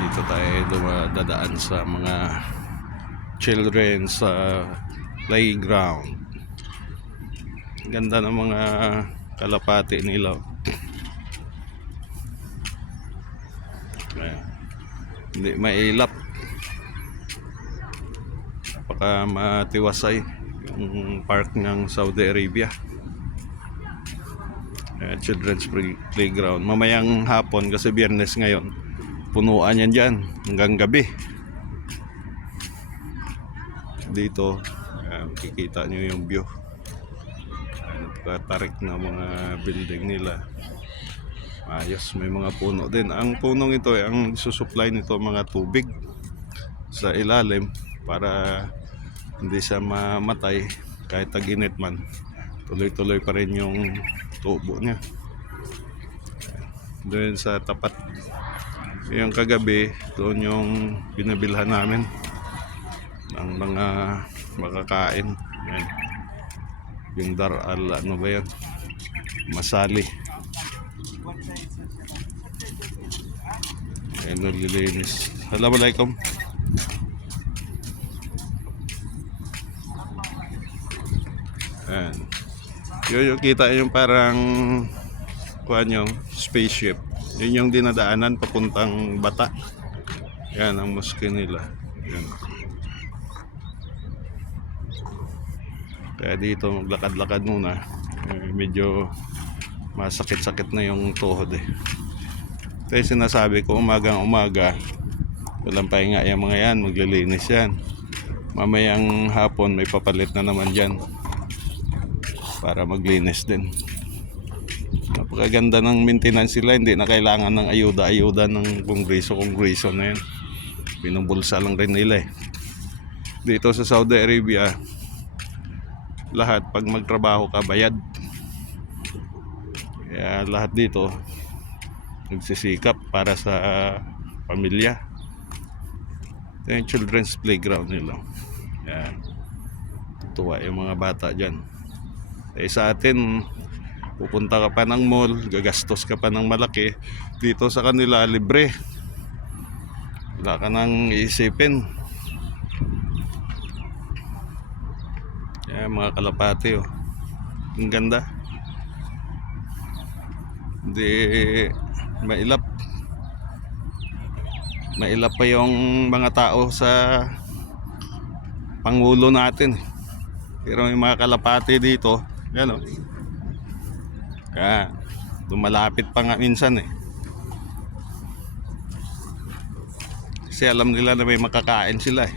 Dito tayo dadaan sa mga children's playground. Ganda ng mga kalapati nila. Ayan. Hindi mailap, napaka matiwasay yung park ng Saudi Arabia. Children's playground. Mamayang hapon kasi Biyernes ngayon, punuan yan dyan hanggang gabi. Dito makikita nyo yung view, napakatarik na mga building nila. Ayos, may mga puno din. Ang punong ito ang susupply nito mga tubig sa ilalim para hindi siya mamatay kahit tag-init man. Tuloy-tuloy pa rin yung tubo niya. Doon sa tapat, yung kagabi, doon yung binabilhan namin ng mga makakain. Yan. Yung ano ba yan? Masali. Ayan, nililinis. Assalamualaikum. Ayan. Yung kita yung parang kuhan yung spaceship. Yun yung dinadaanan papuntang Bata. Yan ang mosque nila. Yan. Kaya dito maglakad-lakad muna. Medyo masakit-sakit na yung tuhod eh. Ito yung sinasabi ko, umagang-umaga walang pahinga yung mga yan, maglilinis yan. Mamayang hapon may papalit na naman dyan para maglinis din. Napakaganda ng maintenance sila, hindi na kailangan ng ayuda ng kongreso na yan. Binubulsa lang rin nila eh. Dito sa Saudi Arabia, lahat pag magtrabaho ka bayad. Kaya lahat dito nagsisikap para sa pamilya. Ito yung children's playground nila. Yan. Tuwa yung mga bata dyan. Sa atin, pupunta ka pa ng mall, gagastos ka pa ng malaki. Dito sa kanila, libre. Wala ka nang iisipin. Yan, mga kalapati oh. Ang ganda. Hindi mailap. Mailap pa yung mga tao sa pangulo natin. Pero yung mga kalapati dito, yan o. Kaya lumalapit pa nga minsan eh. Kasi alam nila na may makakain sila eh.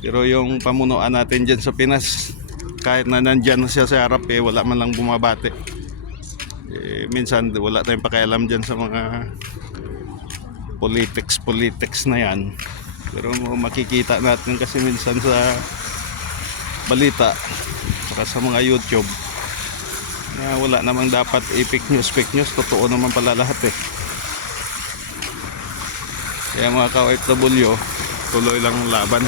Pero yung pamunuan natin dyan sa Pinas, kahit na nandyan siya sa harap eh, wala man lang bumabati. Minsan wala tayong pakialam dyan sa mga politics na yan. Pero makikita natin kasi minsan sa balita saka sa mga YouTube na wala namang dapat fake news, totoo naman pala lahat eh. Kaya mga ka-OFW, tuloy lang laban.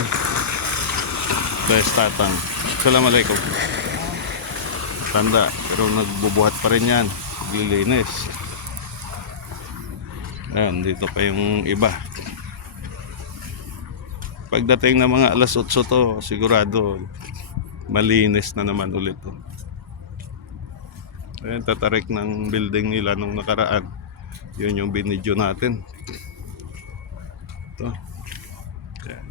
Dahil tatang. Assalamualaikum. Tanda, pero nagbubuhat pa rin yan. Lilinis. Ayan, dito pa yung iba. Pagdating ng mga alas 8 to, sigurado malinis na naman ulit to. Ayan, tatarik ng building nila nung nakaraan. Yun yung binidyo natin. Ito. Ayan.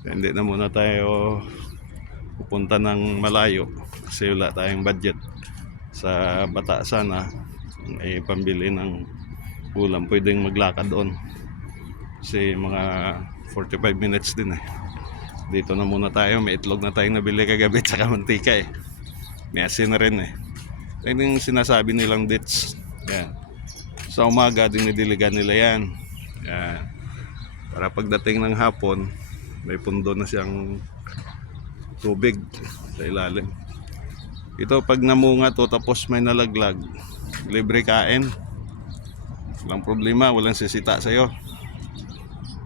Hindi na muna tayo pupunta ng malayo kasi wala tayong budget. Sa Bata sana ay pambili ng ulam, pwedeng maglakad doon kasi mga 45 minutes din eh. Dito na muna tayo, may itlog na tayong nabili kagabi tsaka mantika eh, may asin na rin eh. Ito yung sinasabi nilang dates. Yan. Sa umaga dinidiligan nila yan. Yan. Para pagdating ng hapon may pundo na siyang tubig sa ilalim. Ito pag namunga to tapos may nalaglag, libre kain, walang problema, walang sisita sa'yo.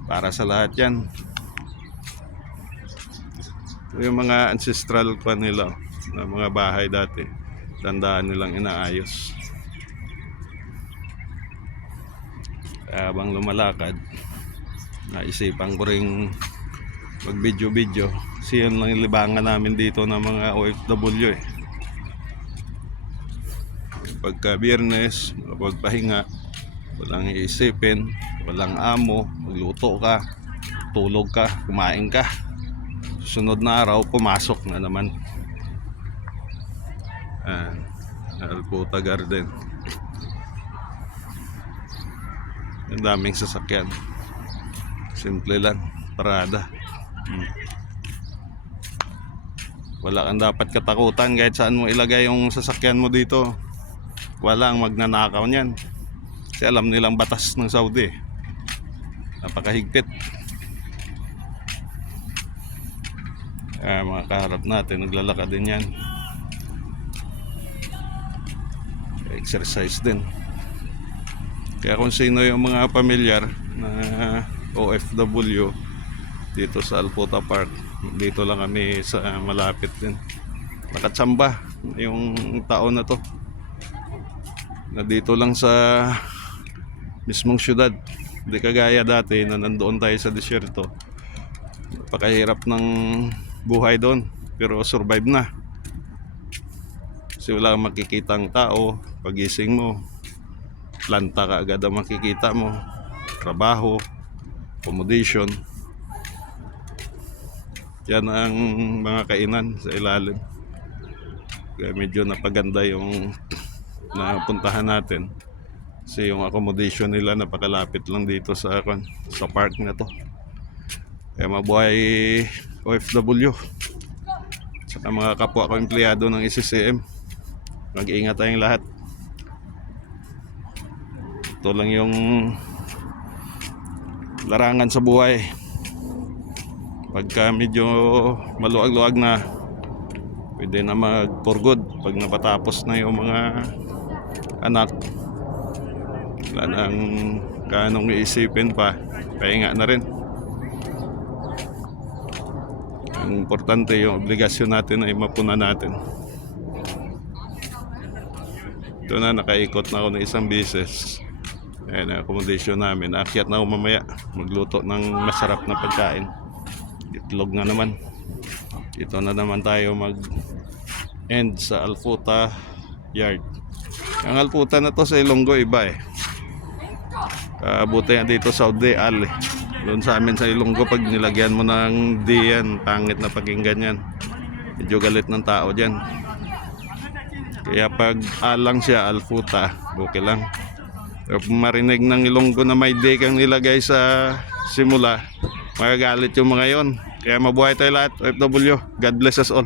Para sa lahat yan. Ito yung mga ancestral pa nila na mga bahay dati, tandaan nilang inaayos. Kaya habang lumalakad, naisipan ko ring mag video kasi yun lang yung libangan namin dito ng mga OFW eh. Pagka Biyernes, magpahinga, walang iisipin, walang amo, magluto ka, tulog ka, kumain ka. Susunod na araw, pumasok na naman. Alputa Garden. Ang daming sasakyan. Simple lang, parada. Wala kang dapat katakutan kahit saan mo ilagay yung sasakyan mo dito. Walang magnanakaw niyan. Kasi alam nilang batas ng Saudi. Napakahigpit. Mga kaharap natin, naglalakad din yan. Exercise din. Kaya kung sino yung mga pamilyar na OFW dito sa Alputa Park, dito lang kami sa malapit din. Nakatsamba yung taon na to, na dito lang sa mismong syudad. Hindi kagaya dati na nandoon tayo sa disyerto. Napakahirap ng buhay doon, pero survive na. Kasi wala kang makikitang tao. Pagising mo, planta ka agad ang makikita mo. Trabaho, accommodation. Yan ang mga kainan sa ilalim. Kaya medyo napaganda yung napuntahan natin. Kasi yung accommodation nila napakalapit lang dito sa park na to. Kaya mabuhay OFW. Saka mga kapwa ko empleyado ng SCCM. Mag-iingat tayong lahat. Ito lang yung larangan sa buhay. Pagka medyo maluag-luag na, pwede na mag-for good. Pag napatapos na yung mga anak, wala nang kanong iisipin pa, pahinga na rin. Ang importante yung obligasyon natin ay mapuna natin. Ito na, nakaikot na ako ng isang beses. Ayan ang accommodation namin. Aakyat na ako mamaya, magluto ng masarap na pagkain. Itlog na naman. Dito na naman tayo mag-end sa Alputa Yard. Ang Alputa na to sa Ilonggo iba eh. Buti nga dito sa Saudi Al eh. Doon sa amin sa Ilonggo, pag nilagyan mo ng D yan, pangit na pakinggan yan. Medyo galit ng tao dyan. Kaya pag alang siya, Alputa, okay lang. Pero kung marinig ng Ilonggo na may D kang nilagay sa simula, magagalit yung mga yon. Kaya mabuhay tayo lahat, OFW. God bless us all.